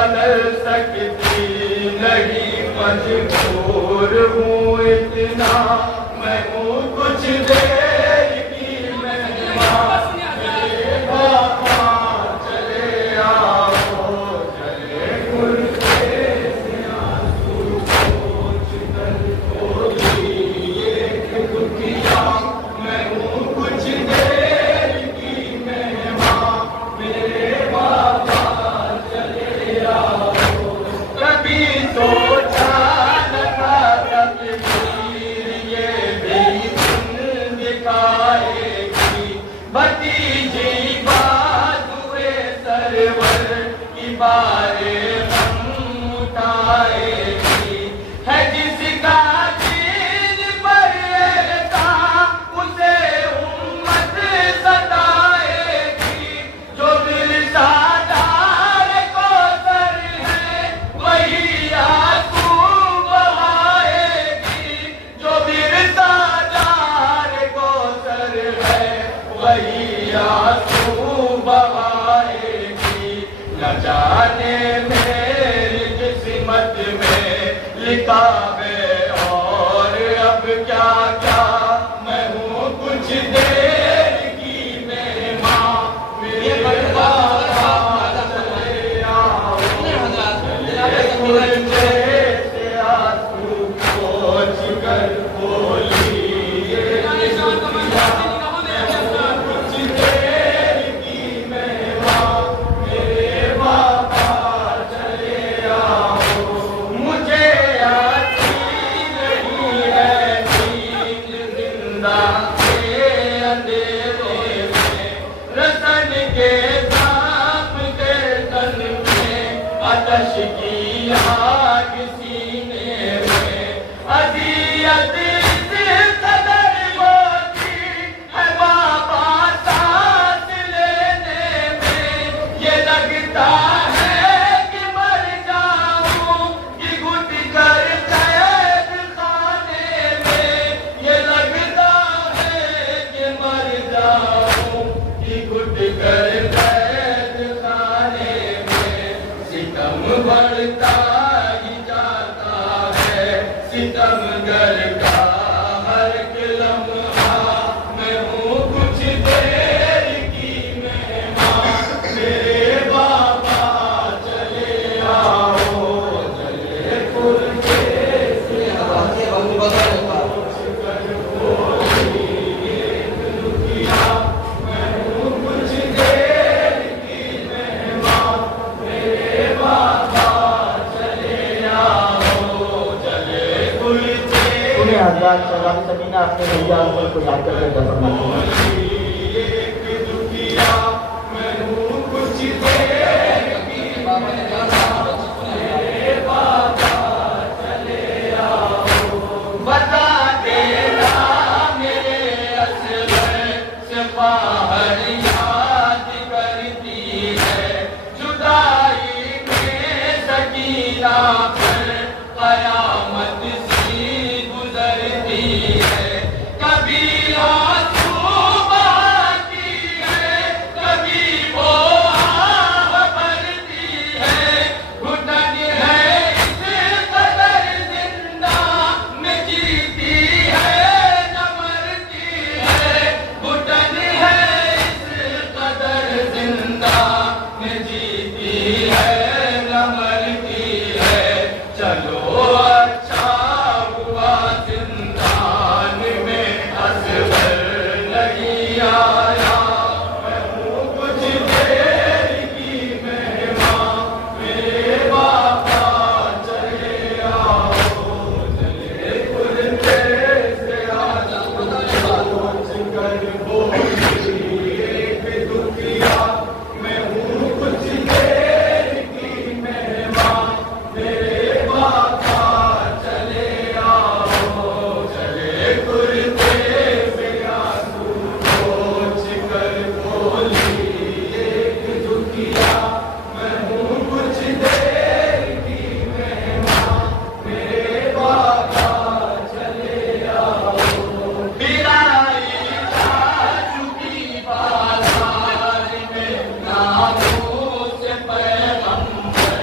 बदल सकती नहीं, मजबूर हूँ इतना मैं हूँ कुछ देर की मेहमान। मेरे बाबा चले आओ, चले गुर्दे से आंसू पोंछ कर बोलिए कि दुखिया मैं हूँ कुछ देर की मेहमान। मेरे बाबा चले आओ। कभी सोचा न था तकदीर ये भी दिन दिखाएगी, भतीजी बाजुए सरवर की बारे हम उठाएगी। है जिसका दीन पर ऐसा उसे उम्मत सताएगी, जो बिरसादार को सर है वही आंसू बहाएगी, जो बिरसादार को सर है वही आंसू बहाएगी। न जाने मेरी किस्मत में लिखा है और अब क्या क्या, मैं हूँ कुछ देर की मेहमान। मेरे बाबा चले आओ, चले गुर्दे से आंसू पोंछ कर बोलिए कि दुखिया मैं हूँ कुछ देर की मेहमान। मेरे बाबा चले आओ। मुझे यकीन नहीं है नींद जिंदा के अंधेरे में, रतन के दाम के तन में आतश की आग सीने में। अदियत इस कदर होती है बाबा सांस लेने में, ये लगता है कि मर जाऊं कि घुट कर कैद खाने में। ये लगता है कि मर जाऊं कि घुट कर कैद खाने में। सितम बढ़ता ही जाता है सितमगर का हर एक लम्हा, मैं हूँ कुछ देर की मेहमान। मेरे बाबा चले आओ, चले गुर्दे से आंसू पोंछ कर बोलिए कि दुखिया मैं हूँ कुछ देर की मेहमान। मेरे बाबा चले आओ, चले गुर्दे उन्हें हजरात शहजादी समीना अपने भैया अकबर को याद करके दफन करते हैं। एक दुखिया मैं हूँ कुछ देर की मेहमान। मेरे बाबा चले आओ। बता देना मेरे असगर से बाहर याद करती है, जुदाई में सकीना पर कयामत सी गुजरती है। कभी आंसू बहाती है, कभी वो आह भरती है। घुटन है इस कदर जिंदा में जीती है न मरती है। घुटन है इस कदर जिंदा में जीती है न मरती है। चलो अच्छा हुआ जिंदान में असगर नहीं आया, मैं हूँ कुछ देर की मेहमान। मेरे बाबा चले आओ, चले गुर्दे से आंसू पोंछ कर बोलिए कि दुखिया मैं हूँ कुछ देर की मेहमान। मेरे बाबा चले आओ, चले गुर्दे से आंसू पोंछ कर बोलिए कि दुखिया मैं हूँ कुछ देर की मेहमान। मेरे बाबा चले आओ। बिराई जा चुकी बाजार में नामों से पैगंबर,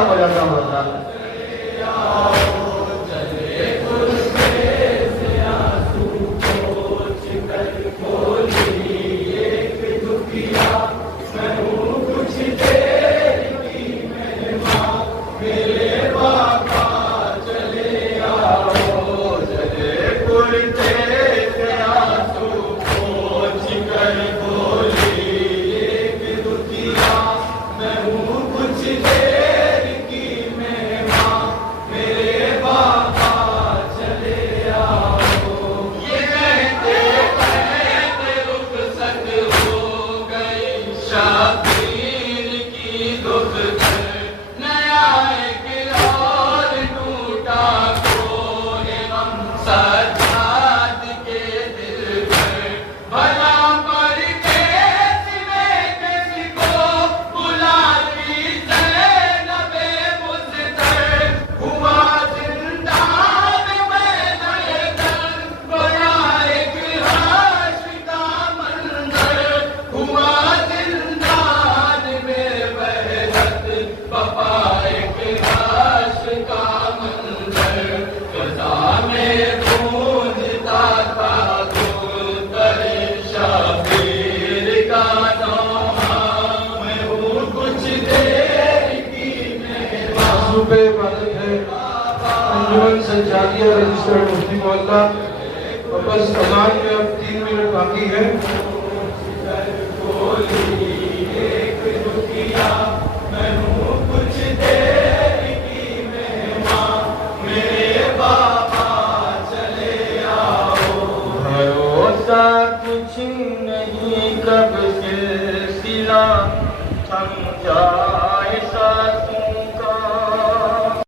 खत्म हो जाता होता। पे इबादत है अंजुमन सज्जादिया रजिस्टर्ड मुफ्ती मोहल्ला और बस अजान में अब 3 मिनट बाकी है। भरोसा कुछ नहीं कब सिलसिला थम जाए साथ